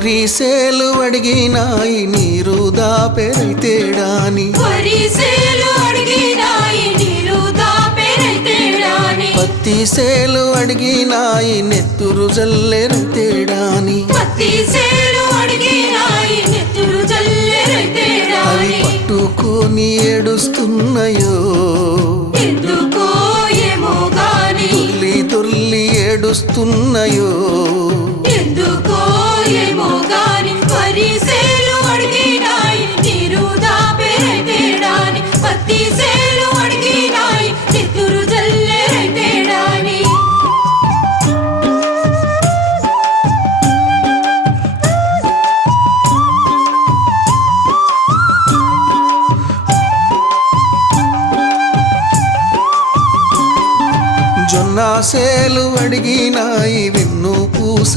వరిసేలు అడిగినాయి నీరు దాపెరైతేడాని పత్తి సేలు అడిగినాయి నెత్తురు జల్లెరైతేడాని అవి పట్టుకొని ఏడుస్తున్నాయో దొర్లి దొర్లి ఏడుస్తున్నాయో జొన్న సేలు అడిగినాయి వెన్ను పూస